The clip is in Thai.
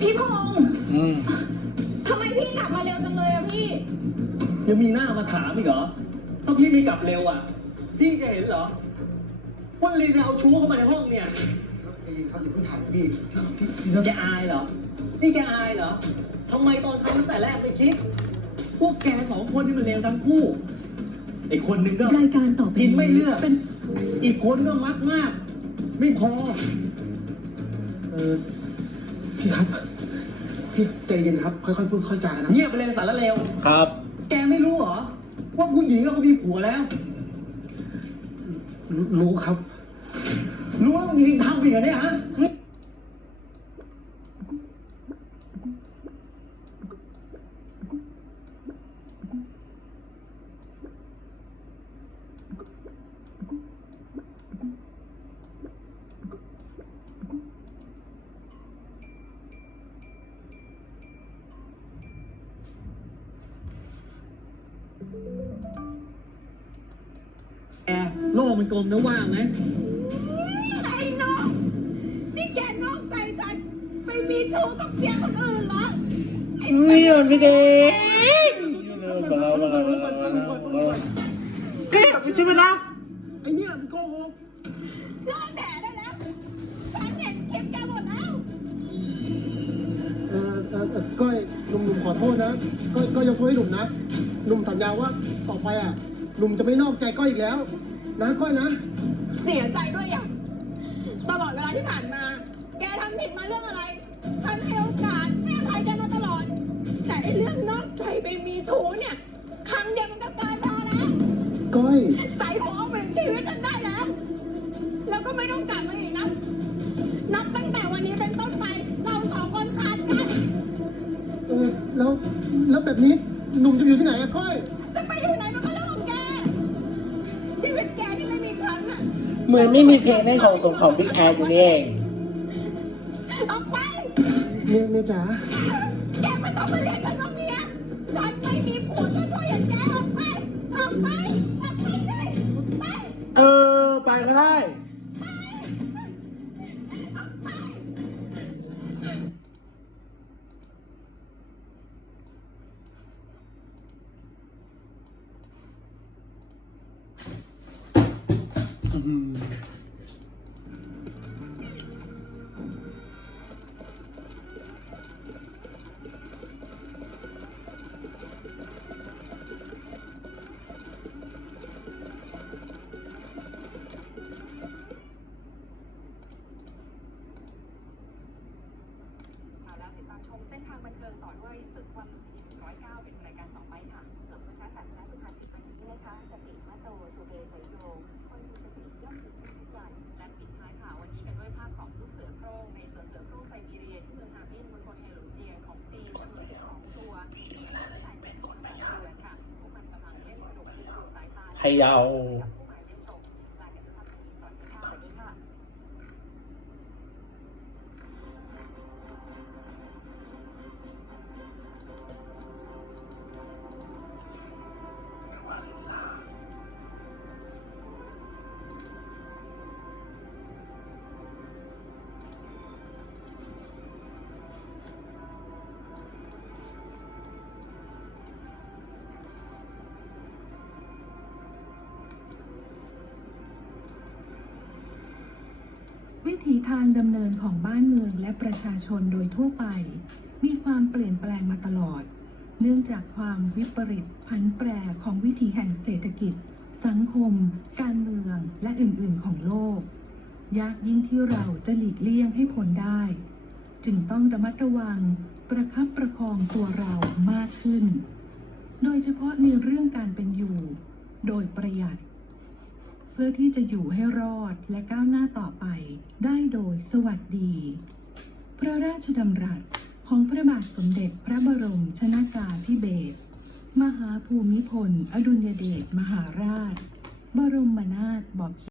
พี่พงษ์อืมทำไมพี่กลับมาเร็วจังเลยอะพี่ ยังมีหน้ามาถามอีกเหรอ ถ้าพี่ไม่กลับเร็วอะ พี่จะเห็นเหรอว่าลีนเอาชู้เข้ามาในห้องเนี่ยไอ้ เขาถึงเพิ่งถ่ายพี่แกอายเหรอ นี่แกอายเหรอทำไมตอนทำตั้งแต่แรกไม่คิด พวกแกสองคนนี่มันเลวทั้งคู่ ไอ้คนหนึ่งก็ รายการต่อไปกินไม่เลือก เป็นอีกคนก็มักมาก ไม่พอ เออพี่ครับ พี่ใจเย็นครับ ค่อยๆพูดค่อยๆจากันนะ เงียบไปเลยสารเลว ครับ แกไม่รู้เหรอ ว่าผู้หญิงเราก็มีผัวแล้ว รู้รู้ครับ รู้ว่ามึงทำอีกเหรอเนี่ยฮะโลกมันกลมนะว่างไหม มีชู้กับเสียคนอื่นเหรอไอ้นี่มันไม่ได้แกไม่ใช่ไหมล่ะไอเนี่ยมันโกหกเลิกแหน่ได้แล้วฉันเห็นคลิปแกหมดแล้วเออเออเออก้อยหนุ่มๆขอโทษนะก้อยก้อยยกโทษให้หนุ่มนะหนุ่มสัญญาว่าต่อไปอะหนุ่มจะไม่นอกใจก้อยอีกแล้ว นะก้อยนะ เสียใจด้วยอย่างตลอดเวลาที่ผ่านมา แกทำผิดมาเรื่องอะไร แล้วแบบนี้หนุ่มจะอยู่ที่ไหนอะก้อย จะไปอยู่ไหนมันก็เรื่องของแก ชีวิตแกที่ไม่มีฉันน่ะ เหมือนไม่มีเพลงในของสมของบิ๊กแอดอยู่นี่เองออกไป เมียเมียจ๋า แกไม่ต้องมาเรียกฉันว่าเมียฉันไม่มีผัวจะช่วยอย่างแกออกไป ออกไป ออกไปเลยไป เออ ไปก็ได้ ชมเส้นทางบันเทิงต่อด้วยศึกวันลุมพินี109เป็นรายการต่อไปค่ะ ส่วนพุทธศาสนาสุภาษิตวันนี้นะคะ สติมะโตสุเรไสโย คนมีสติย่อมถึงทุกวัน และปิดท้ายข่าววันนี้กันด้วยภาพของลูกเสือโคร่งในสวนเสือโคร่งไซบีเรียที่เมืองฮาร์บินมณฑลเฮลงเจียงของจีนจำนวน 12 ตัวที่อายุตั้งแต่1ถึง3เดือนค่ะพวกมันกำลังเล่นสนุกดึงดูดสายตาให้ยาว ถีทางดำเนินของบ้านเมืองและประชาชนโดยทั่วไป มีความเปลี่ยนแปลงมาตลอด เนื่องจากความวิปริตผันแปรของวิถีแห่งเศรษฐกิจ สังคม การเมืองและอื่นๆของโลก ยากยิ่งที่เราจะหลีกเลี่ยงให้พ้นได้ จึงต้องระมัดระวังประคับประคองตัวเรามากขึ้น โดยเฉพาะในเรื่องการเป็นอยู่ โดยประหยัด เพื่อที่จะอยู่ให้รอดและก้าวหน้าต่อไป ได้โดยสวัสดี พระราชดำรัสของพระบาทสมเด็จพระบรมชนากาธิเบศรมหาภูมิพล อดุลยเดชมหาราช บรมนาถบพิตร